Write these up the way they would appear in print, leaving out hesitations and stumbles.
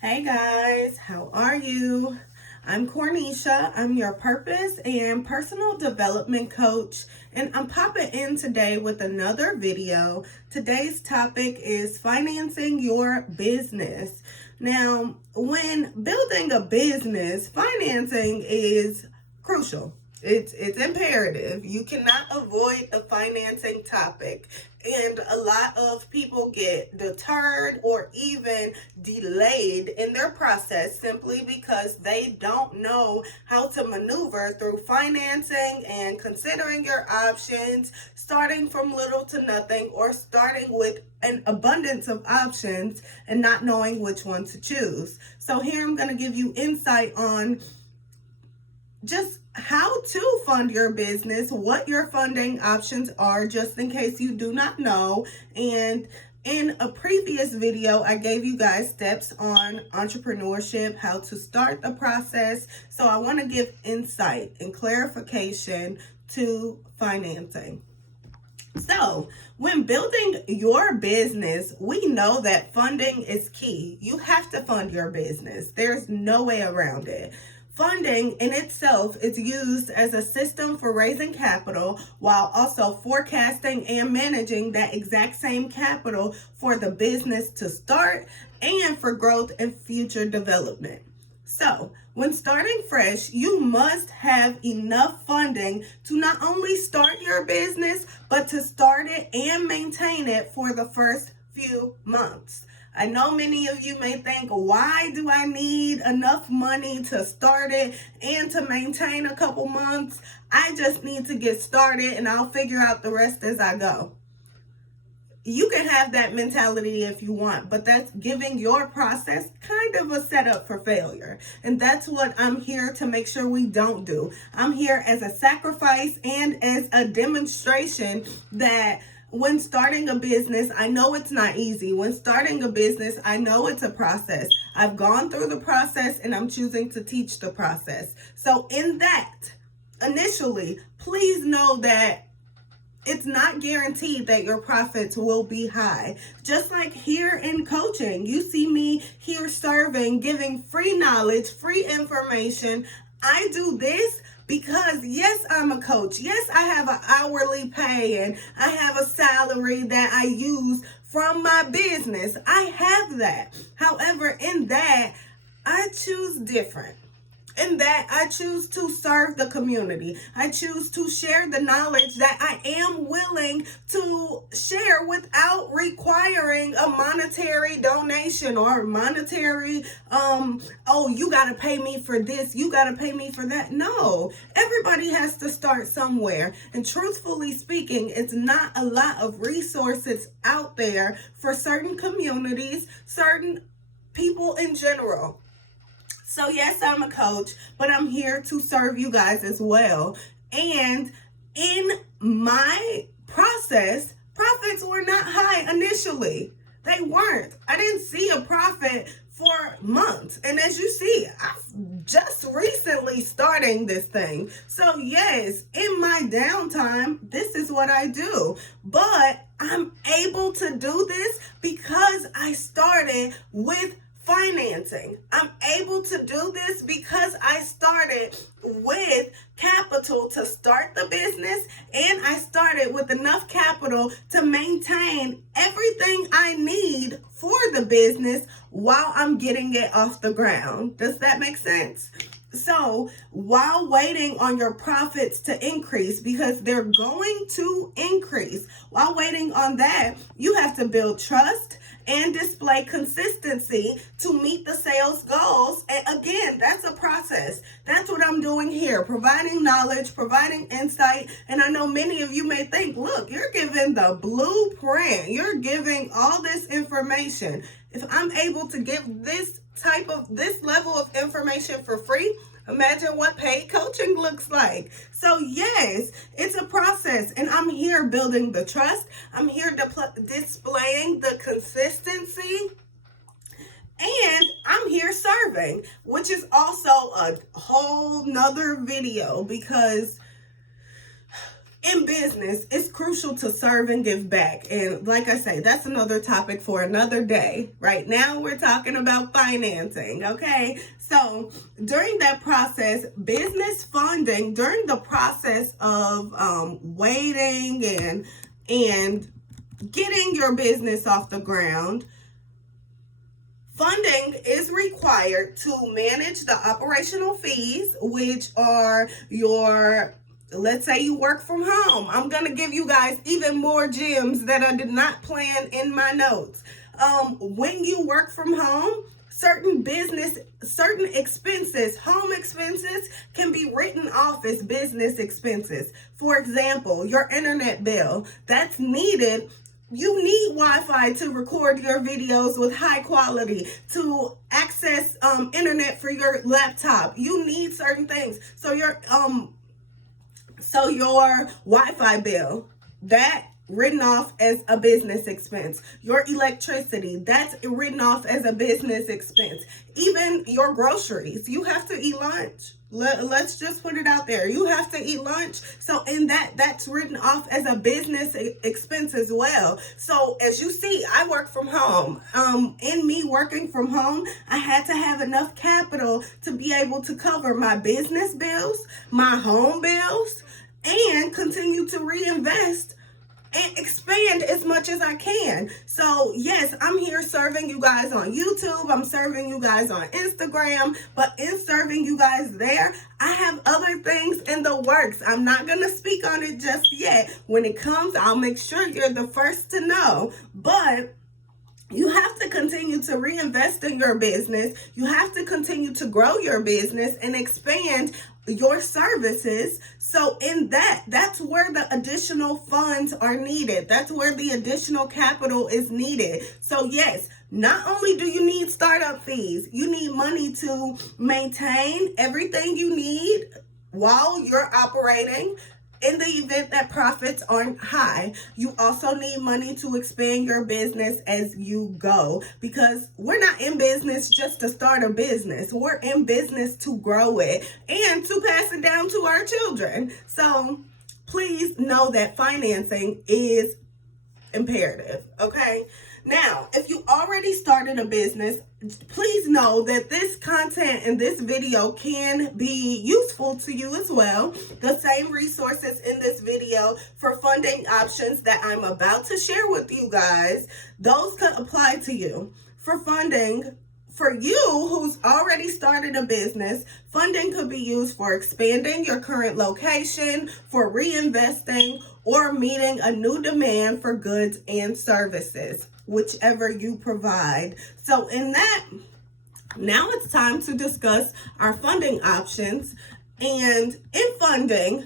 Hey guys, how are you? I'm Cornesha. I'm your purpose and personal development coach, and I'm popping in today with another video. Today's topic is financing your business. Now, when building a business, financing is crucial. It's imperative. You cannot avoid the financing topic. And a lot of people get deterred or even delayed in their process simply because they don't know how to maneuver through financing and considering your options, starting from little to nothing, or starting with an abundance of options and not knowing which one to choose. So here I'm going to give you insight on just how to fund your business, what your funding options are, just in case you do not know. And in a previous video, I gave you guys steps on entrepreneurship, how to start the process. So I want to give insight and clarification to financing. So, when building your business, we know that funding is key. You have to fund your business. There's no way around it. Funding in itself is used as a system for raising capital while also forecasting and managing that exact same capital for the business to start and for growth and future development. So, when starting fresh, you must have enough funding to not only start your business, but to start it and maintain it for the first few months. I know many of you may think, why do I need enough money to start it and to maintain a couple months? I just need to get started and I'll figure out the rest as I go. You can have that mentality if you want, but that's giving your process kind of a setup for failure. And that's what I'm here to make sure we don't do. I'm here as a sacrifice and as a demonstration that when starting a business, I know it's not easy. When starting a business, I know it's a process. I've gone through the process and I'm choosing to teach the process. So in that, initially, please know that it's not guaranteed that your profits will be high. Just like here in coaching, you see me here serving, giving free knowledge, free information. I do this because yes, I'm a coach. Yes, I have an hourly pay and I have a salary that I use from my business. I have that. However, in that, I choose different. In that, I choose to serve the community. I choose to share the knowledge that I am willing to share without requiring a monetary donation or monetary, oh, you got to pay me for this, you got to pay me for that. No, everybody has to start somewhere. And truthfully speaking, it's not a lot of resources out there for certain communities, certain people in general. So yes, I'm a coach, but I'm here to serve you guys as well. And in my process, profits were not high initially. They weren't. I didn't see a profit for months. And as you see, I'm just recently starting this thing. So yes, in my downtime, this is what I do. But I'm able to do this because I started with financing. I'm able to do this because I started with capital to start the business, and I started with enough capital to maintain everything I need for the business while I'm getting it off the ground. Does that make sense? So while waiting on your profits to increase, because they're going to increase, while waiting on that, you have to build trust and display consistency to meet the sales goals. And again, that's a process. That's what I'm doing here, providing knowledge, providing insight. And I know many of you may think, look, you're giving the blueprint. You're giving all this information. If I'm able to give this level of information for free, imagine what paid coaching looks like. So yes, it's a process, and I'm here building the trust. I'm here displaying the consistency, and I'm here serving, which is also a whole nother video, because in business, it's crucial to serve and give back. And like I say, that's another topic for another day. Right now, we're talking about financing, okay? So during that process, business funding, during the process of waiting and getting your business off the ground, funding is required to manage the operational fees, which are your, let's say you work from home. I'm going to give you guys even more gems that I did not plan in my notes. When you work from home, certain expenses, home expenses, can be written off as business expenses. For example, your internet bill, that's needed. You need Wi-Fi to record your videos with high quality, to access internet for your laptop. You need certain things. So your Wi-Fi bill, that written off as a business expense. Your electricity, that's written off as a business expense. Even your groceries, you have to eat lunch. Let's just put it out there. You have to eat lunch. So in that's written off as a business expense as well. So as you see, I work from home. In me working from home, I had to have enough capital to be able to cover my business bills, my home bills, and continue to reinvest and expand as much as I can. So yes, I'm here serving you guys on YouTube. I'm serving you guys on Instagram. But in serving you guys there, I have other things in the works. I'm not going to speak on it just yet. When it comes, I'll make sure you're the first to know. But you have to continue to reinvest in your business. You have to continue to grow your business and expand your services. So in that's where the additional funds are needed. That's where the additional capital is needed. So yes, not only do you need startup fees, you need money to maintain everything you need while you're operating. In the event that profits aren't high, you also need money to expand your business as you go, because we're not in business just to start a business. We're in business to grow it and to pass it down to our children. So please know that financing is imperative, okay? Now, if you already started a business, please know that this content and this video can be useful to you as well. The same resources in this video for funding options that I'm about to share with you guys, those could apply to you. For funding, for you who's already started a business, funding could be used for expanding your current location, for reinvesting, or meeting a new demand for goods and services, whichever you provide. So in that, now it's time to discuss our funding options. And in funding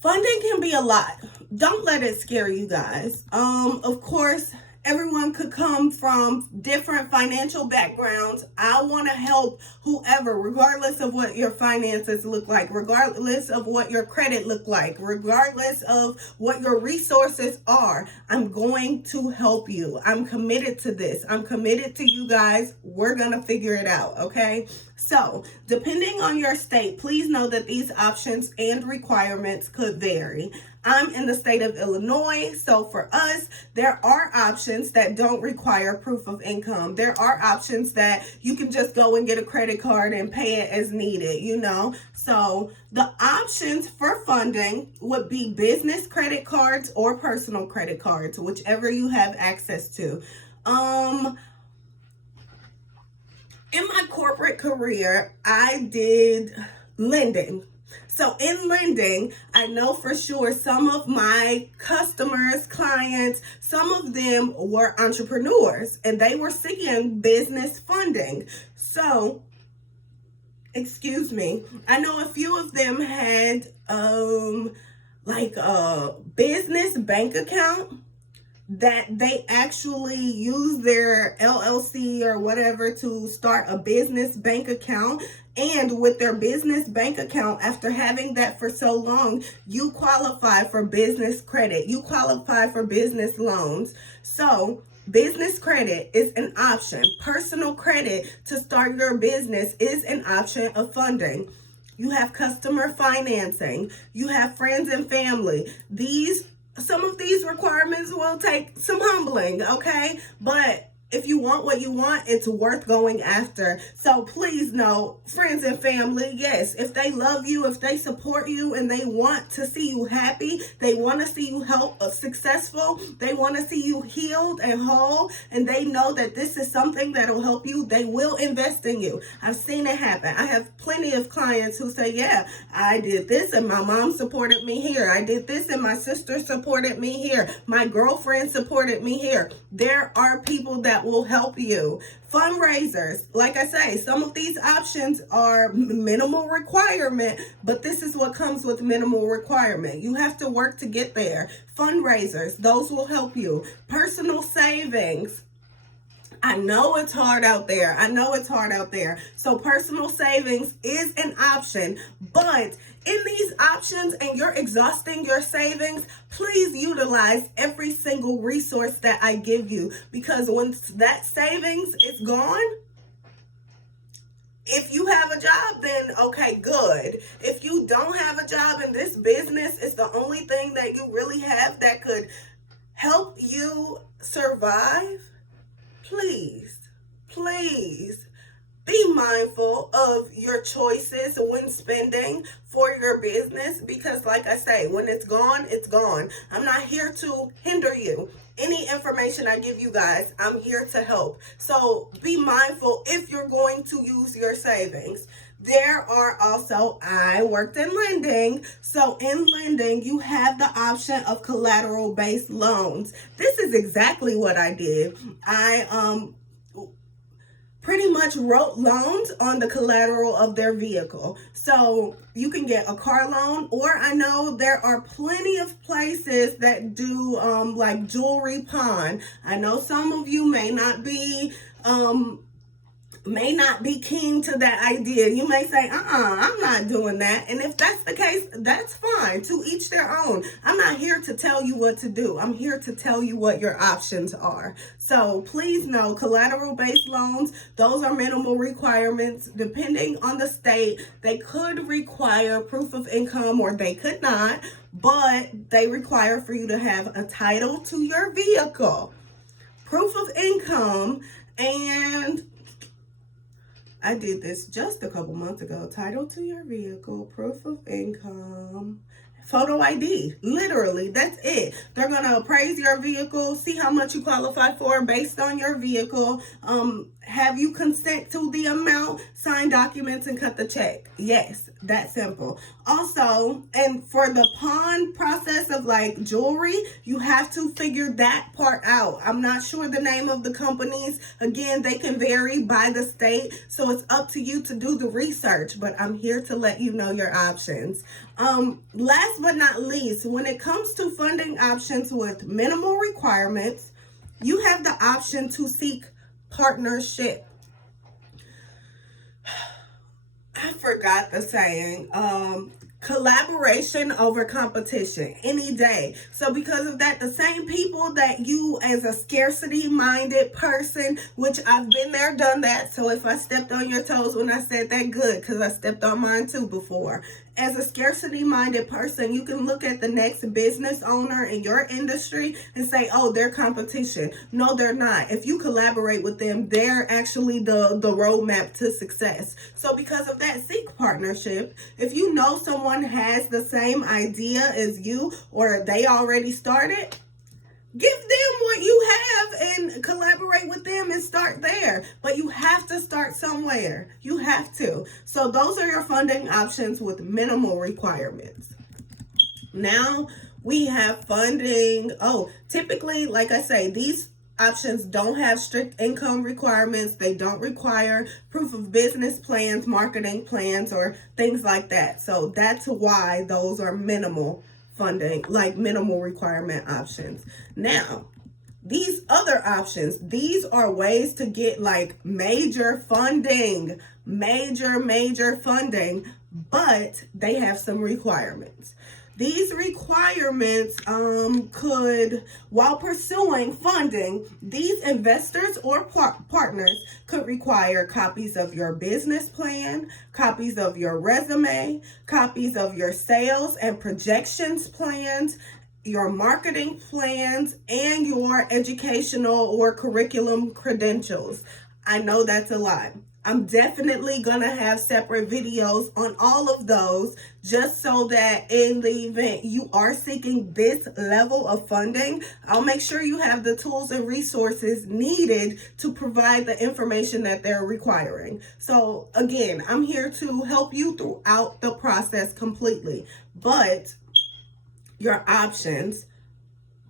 can be a lot. Don't let it scare you guys. Of course, everyone could come from different financial backgrounds. I want to help whoever, regardless of what your finances look like, regardless of what your credit look like, regardless of what your resources are. I'm going to help you. I'm committed to this. I'm committed to you guys. We're going to figure it out, okay? So, depending on your state, please know that these options and requirements could vary. I'm in the state of Illinois, so for us, there are options that don't require proof of income. There are options that you can just go and get a credit card and pay it as needed, you know. So the options for funding would be business credit cards or personal credit cards, whichever you have access to. In my corporate career, I did lending. So in lending, I know for sure some of my customers, clients, some of them were entrepreneurs and they were seeking business funding. So, I know a few of them had like a business bank account that they actually use their LLC or whatever to start a business bank account. And with their business bank account, after having that for so long, you qualify for business credit. You qualify for business loans. So business credit is an option. Personal credit to start your business is an option of funding. you have customer financing, you have friends and family. Some of these requirements will take some humbling, okay? But if you want what you want, it's worth going after. So please know, friends and family, yes, if they love you, if they support you, and they want to see you happy, they want to see you successful, they want to see you healed and whole, and they know that this is something that will help you, they will invest in you. I've seen it happen. I have plenty of clients who say, yeah, I did this and my mom supported me here. I did this and my sister supported me here. My girlfriend supported me here. There are people that will help you. Fundraisers, like I say, some of these options are minimal requirement, but this is what comes with minimal requirement. You have to work to get there. Fundraisers, those will help you. Personal savings. I know it's hard out there. So personal savings is an option, but in these options and you're exhausting your savings, please utilize every single resource that I give you, because once that savings is gone, if you have a job, then okay, good. If you don't have a job and this business is the only thing that you really have that could help you survive, please be mindful of your choices when spending for your business, because like I say, when it's gone, it's gone. I'm not here to hinder you. Any information I give you guys, I'm here to help. So be mindful if you're going to use your savings. There are also, I worked in lending. So in lending, you have the option of collateral-based loans. This is exactly what I did. I pretty much wrote loans on the collateral of their vehicle. So you can get a car loan, or I know there are plenty of places that do like jewelry pawn. I know some of you may not be keen to that idea. You may say, I'm not doing that. And if that's the case, that's fine. To each their own. I'm not here to tell you what to do. I'm here to tell you what your options are. So please know, collateral-based loans, those are minimal requirements. Depending on the state, they could require proof of income or they could not, but they require for you to have a title to your vehicle, proof of income, and I did this just a couple months ago. Title to your vehicle, proof of income, photo ID. Literally, that's it. They're going to appraise your vehicle, see how much you qualify for based on your vehicle, have you consent to the amount, sign documents, and cut the check. Yes, that simple. Also, and for the pawn process of like jewelry, you have to figure that part out. I'm not sure the name of the companies. Again, they can vary by the state, so it's up to you to do the research, but I'm here to let you know your options. Last but not least, when it comes to funding options with minimal requirements, you have the option to seek partnership. I forgot the saying, collaboration over competition any day. So because of that, the same people that you, as a scarcity minded person, which I've been there, done that. So if I stepped on your toes when I said that, good, because I stepped on mine too before. As a scarcity minded person, you can look at the next business owner in your industry and say, oh, they're competition. No, they're not. If you collaborate with them, they're actually the roadmap to success. So because of that, seek partnership. If you know someone has the same idea as you, or they already started, give them what you have and collaborate with them and start there. But you have to start somewhere. You have to. So those are your funding options with minimal requirements. Now we have funding. Oh, typically, like I say, these options don't have strict income requirements. They don't require proof of business plans, marketing plans, or things like that. So that's why those are minimal funding, like minimal requirement options. Now, these other options, these are ways to get like major funding, major funding, but they have some requirements. These requirements could, while pursuing funding, these investors or partners could require copies of your business plan, copies of your resume, copies of your sales and projections plans, your marketing plans, and your educational or curriculum credentials. I know that's a lot. I'm definitely going to have separate videos on all of those, just so that in the event you are seeking this level of funding, I'll make sure you have the tools and resources needed to provide the information that they're requiring. So again, I'm here to help you throughout the process completely. But your options,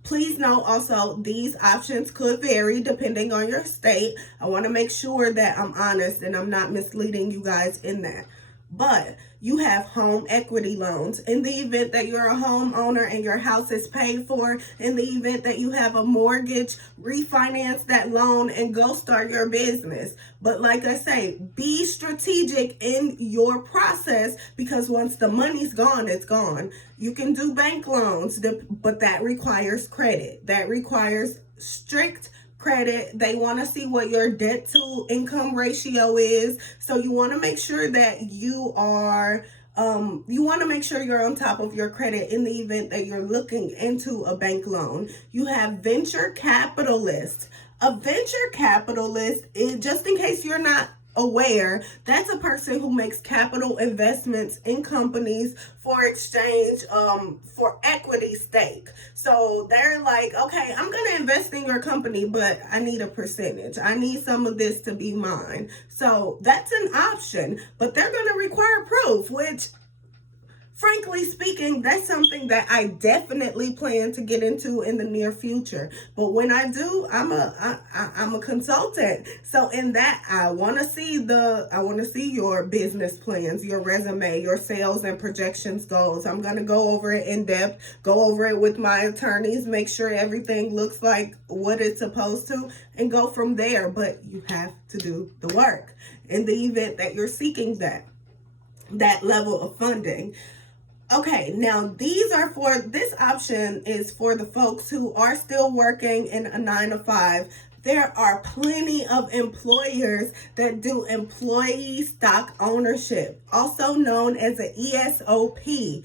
please know also these options could vary depending on your state. I want to make sure that I'm honest and I'm not misleading you guys in that. But you have home equity loans in the event that you're a homeowner and your house is paid for. In the event that you have a mortgage, refinance that loan and go start your business. But like I say, be strategic in your process, because once the money's gone, it's gone. You can do bank loans, but that requires credit. That requires strict credit. They want to see what your debt to income ratio is. So you want to make sure that you're on top of your credit in the event that you're looking into a bank loan. You have venture capitalists. A venture capitalist is, just in case you're not aware, that's a person who makes capital investments in companies for exchange for equity stake. So they're like, okay, I'm gonna invest in your company, but I need a percentage. I need some of this to be mine. So that's an option, but they're gonna require proof, which, frankly speaking, that's something that I definitely plan to get into in the near future. But when I do, I'm a consultant. So in that, I want to see your business plans, your resume, your sales and projections goals. I'm going to go over it in depth, go over it with my attorneys, make sure everything looks like what it's supposed to, and go from there. But you have to do the work in the event that you're seeking that level of funding. Okay, now this option is for the folks who are still working in a 9-to-5. There are plenty of employers that do employee stock ownership, also known as an ESOP. In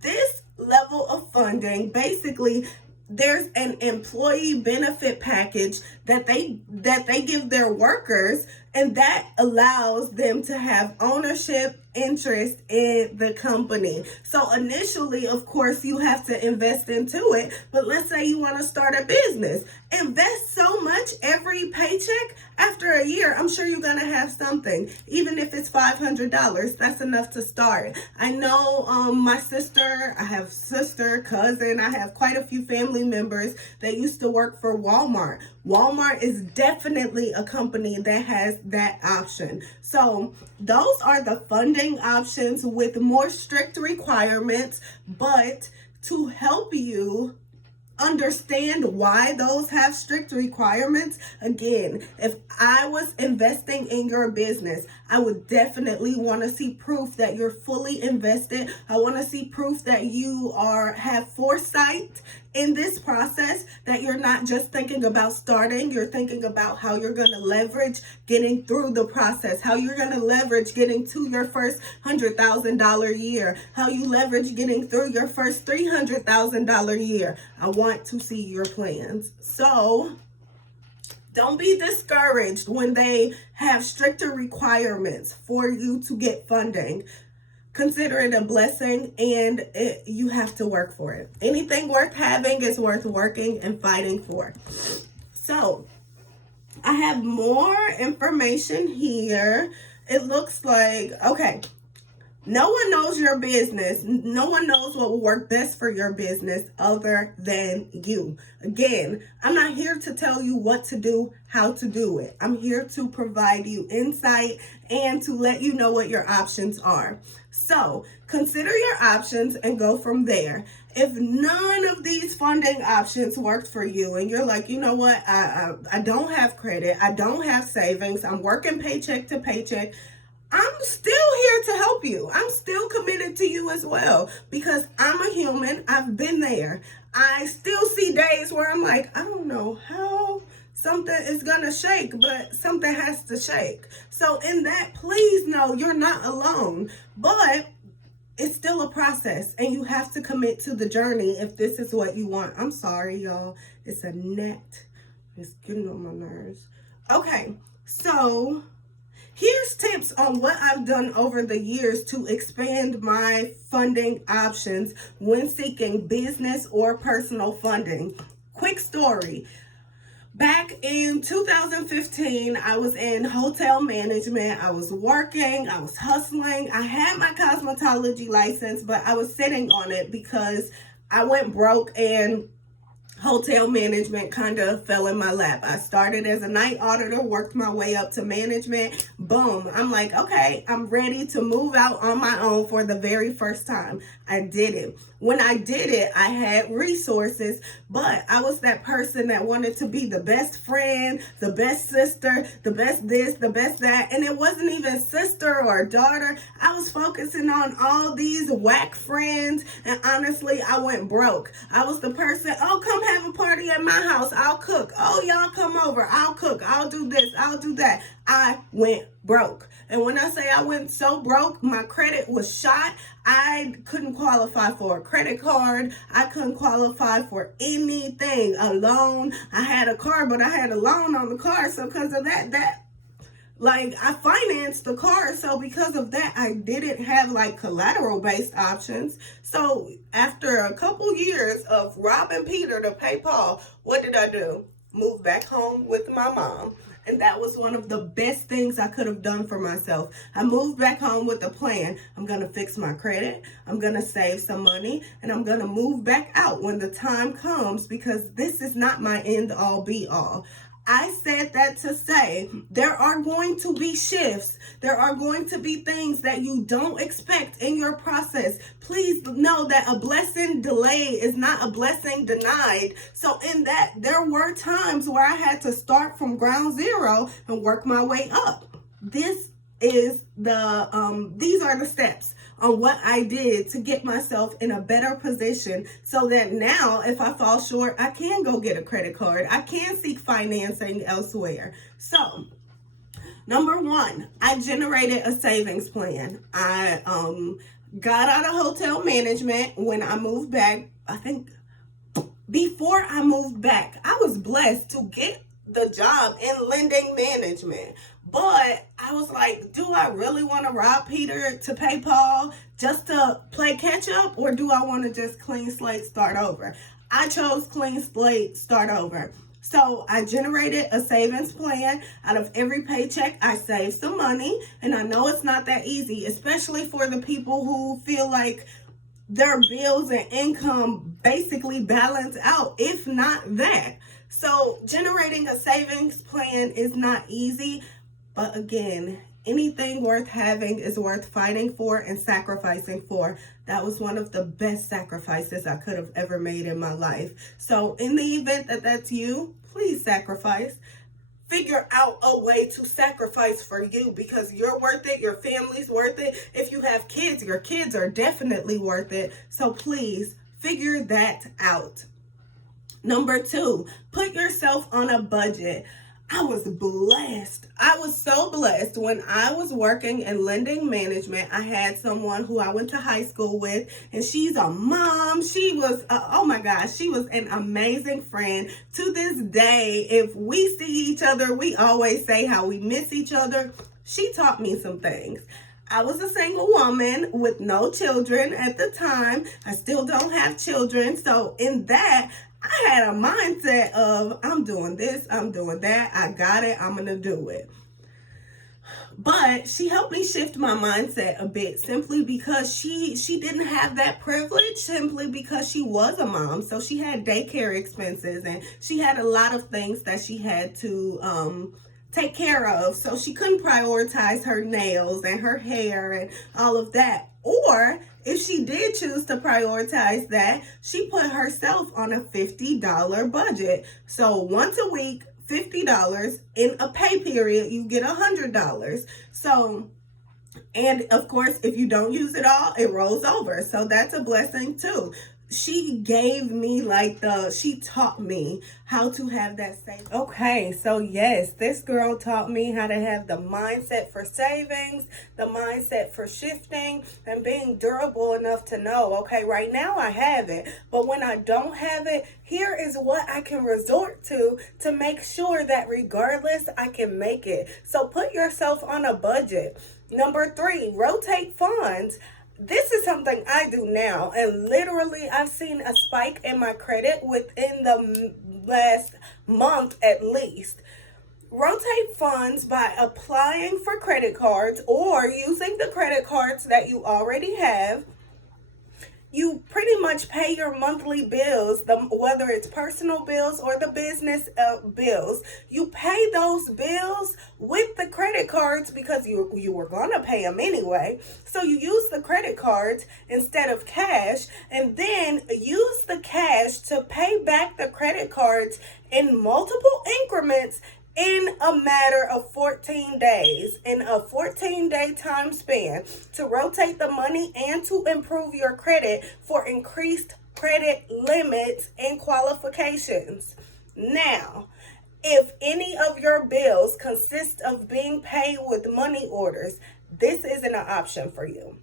this level of funding, basically, there's an employee benefit package that they give their workers, and that allows them to have ownership interest in the company. So initially, of course, you have to invest into it. But let's say you want to start a business. Invest so much every paycheck. After a year, I'm sure you're going to have something. Even if it's $500, that's enough to start. I know I have sister, cousin, I have quite a few family members that used to work for Walmart. Walmart is definitely a company that has that option. So those are the funding options with more strict requirements, but to help you understand why those have strict requirements. Again, if I was investing in your business, I would definitely want to see proof that you're fully invested. I want to see proof that you have foresight in this process, that you're not just thinking about starting, you're thinking about how you're going to leverage getting through the process, how you're going to leverage getting to your first $100,000 year, how you leverage getting through your first $300,000 year. I want to see your plans. So don't be discouraged when they have stricter requirements for you to get funding. Consider it a blessing, and you have to work for it. Anything worth having is worth working and fighting for. So I have more information here. It looks like, okay, no one knows your business. No one knows what will work best for your business other than you. Again, I'm not here to tell you what to do, how to do it. I'm here to provide you insight and to let you know what your options are. So consider your options and go from there. If none of these funding options worked for you and you're like, you know what, I don't have credit, I don't have savings, I'm working paycheck to paycheck, I'm still here to help you. I'm still committed to you as well because I'm a human. I've been there. I still see days where I'm like, I don't know how something is going to shake, but something has to shake. So in that, please know you're not alone, but it's still a process and you have to commit to the journey if this is what you want. I'm sorry, y'all. It's a net. It's getting on my nerves. Okay, so here's tips on what I've done over the years to expand my funding options when seeking business or personal funding. Quick story. Back in 2015, I was in hotel management. I was working, I was hustling. I had my cosmetology license, but I was sitting on it because I went broke and hotel management kind of fell in my lap. I started as a night auditor, worked my way up to management. Boom. I'm like, okay, I'm ready to move out on my own for the very first time. I did it. When I did it, I had resources, but I was that person that wanted to be the best friend, the best sister, the best this, the best that. And it wasn't even sister or daughter. I was focusing on all these whack friends. And honestly, I went broke. I was the person, oh, come have a party at my house. I'll cook. Oh, y'all come over. I'll cook. I'll do this. I'll do that. I went broke. And when I say I went so broke, my credit was shot. I couldn't qualify for a credit card. I couldn't qualify for anything. A loan. I had a car, but I had a loan on the car. So because of that, like, I financed the car. So because of that, I didn't have like collateral based options. So after a couple years of robbing Peter to pay Paul, what did I do? Move back home with my mom. And that was one of the best things I could have done for myself. I moved back home with a plan. I'm going to fix my credit. I'm going to save some money. And I'm going to move back out when the time comes because this is not my end all be all. I said that to say there are going to be shifts. There are going to be things that you don't expect in your process. Please know that a blessing delayed is not a blessing denied. So in that, there were times where I had to start from ground zero and work my way up. These are the steps on what I did to get myself in a better position so that now if I fall short, I can go get a credit card. I can seek financing elsewhere. So, number one, I generated a savings plan. I got out of hotel management when I moved back. I think before I moved back, I was blessed to get the job in lending management. But I was like, do I really want to rob Peter to pay Paul just to play catch up? Or do I want to just clean slate, start over? I chose clean slate, start over. So I generated a savings plan. Out of every paycheck, I saved some money. And I know it's not that easy, especially for the people who feel like their bills and income basically balance out, if not that. So generating a savings plan is not easy. But again, anything worth having is worth fighting for and sacrificing for. That was one of the best sacrifices I could have ever made in my life. So in the event that that's you, please sacrifice. Figure out a way to sacrifice for you because you're worth it. Your family's worth it. If you have kids, your kids are definitely worth it. So please figure that out. Number two, put yourself on a budget. I was blessed. I was so blessed when I was working in lending management. I had someone who I went to high school with, and she's a mom. She was, oh my gosh, she was an amazing friend. To this day, if we see each other, we always say how we miss each other. She taught me some things. I was a single woman with no children at the time. I still don't have children. So in that, I had a mindset of, I'm doing this, I'm doing that, I got it, I'm going to do it. But she helped me shift my mindset a bit simply because she didn't have that privilege, simply because she was a mom. So she had daycare expenses and she had a lot of things that she had to take care of. So she couldn't prioritize her nails and her hair and all of that. Or if she did choose to prioritize that, she put herself on a $50 budget. So once a week, $50. In a pay period, you get $100. So And of course, if you don't use it all, it rolls over. So that's a blessing too. She gave me she taught me how to have that savings. Okay, so yes, this girl taught me how to have the mindset for savings, the mindset for shifting, and being durable enough to know, okay, right now I have it, but when I don't have it, here is what I can resort to make sure that regardless, I can make it. So put yourself on a budget. Number 3, rotate funds. This is something I do now, and literally I've seen a spike in my credit within the last month at least. Rotate funds by applying for credit cards or using the credit cards that you already have. You pretty much pay your monthly bills, whether it's personal bills or the business bills. You pay those bills with the credit cards because you were going to pay them anyway. So you use the credit cards instead of cash, and then use the cash to pay back the credit cards in multiple increments in a matter of 14 days, in a 14-day time span, to rotate the money and to improve your credit for increased credit limits and qualifications. Now, if any of your bills consist of being paid with money orders, this isn't an option for you.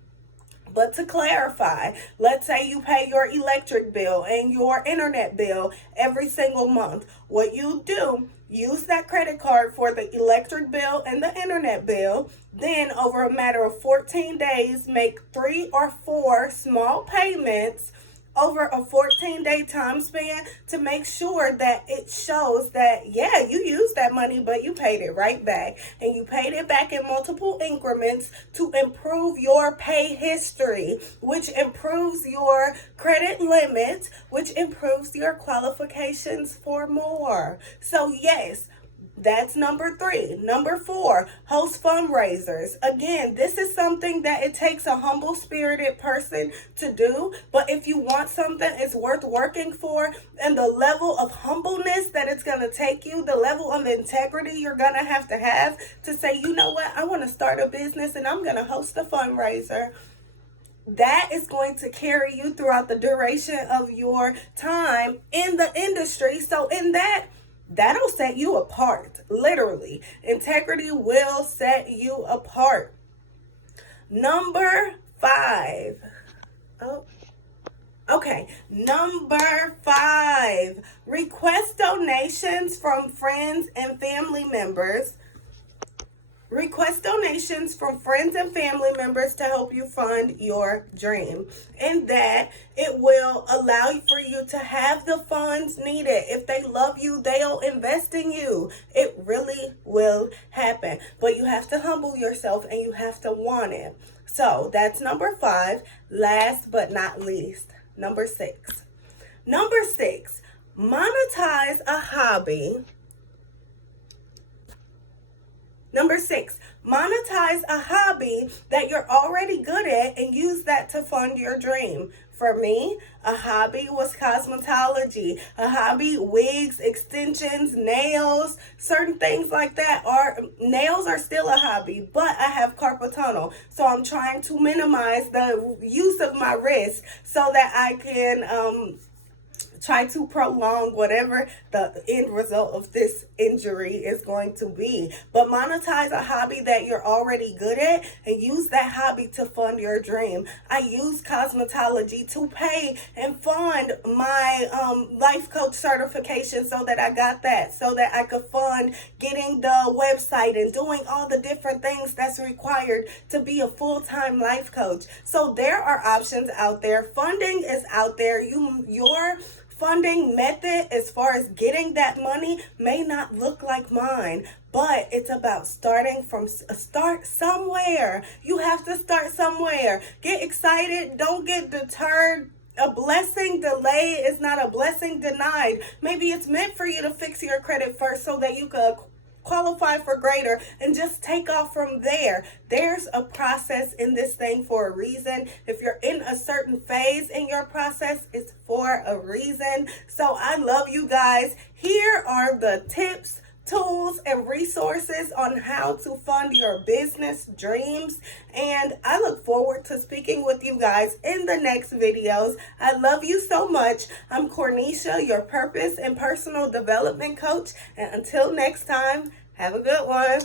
But to clarify, let's say you pay your electric bill and your internet bill every single month. What you do, use that credit card for the electric bill and the internet bill. Then over a matter of 14 days, make 3 or 4 small payments over a 14-day time span to make sure that it shows that, yeah, you used that money, but you paid it right back. And you paid it back in multiple increments to improve your pay history, which improves your credit limit, which improves your qualifications for more. So yes, that's number 3. Number 4, host fundraisers. Again, this is something that it takes a humble spirited person to do. But if you want something it's worth working for, and the level of humbleness that it's going to take you, the level of integrity you're going to have to say, you know what, I want to start a business and I'm going to host a fundraiser. That is going to carry you throughout the duration of your time in the industry. So in that'll set you apart. Literally, integrity will set you apart. Number 5. Number 5, request donations from friends and family members. Request donations from friends and family members to help you fund your dream. And that it will allow for you to have the funds needed. If they love you, they'll invest in you. It really will happen. But you have to humble yourself and you have to want it. So that's number 5. Last but not least, number 6. Number 6, monetize a hobby. Number 6, monetize a hobby that you're already good at and use that to fund your dream. For me, a hobby was cosmetology. A hobby, wigs, extensions, nails, certain things like that. Nails are still a hobby, but I have carpal tunnel. So I'm trying to minimize the use of my wrist so that I can try to prolong whatever the end result of this injury is going to be. But monetize a hobby that you're already good at and use that hobby to fund your dream. I use cosmetology to pay and fund my life coach certification so that I got that, so that I could fund getting the website and doing all the different things that's required to be a full-time life coach. So there are options out there. Funding is out there. Your funding method as far as getting that money may not look like mine, but it's about start somewhere. You have to start somewhere. Get excited. Don't get deterred. A blessing delayed is not a blessing denied. Maybe it's meant for you to fix your credit first so that you could qualify for greater and just take off from there. There's a process in this thing for a reason. If you're in a certain phase in your process, it's for a reason. So I love you guys. Here are the tips, tools and resources on how to fund your business dreams. And I look forward to speaking with you guys in the next videos. I love you so much. I'm Cornesha, your purpose and personal development coach. And until next time, have a good one.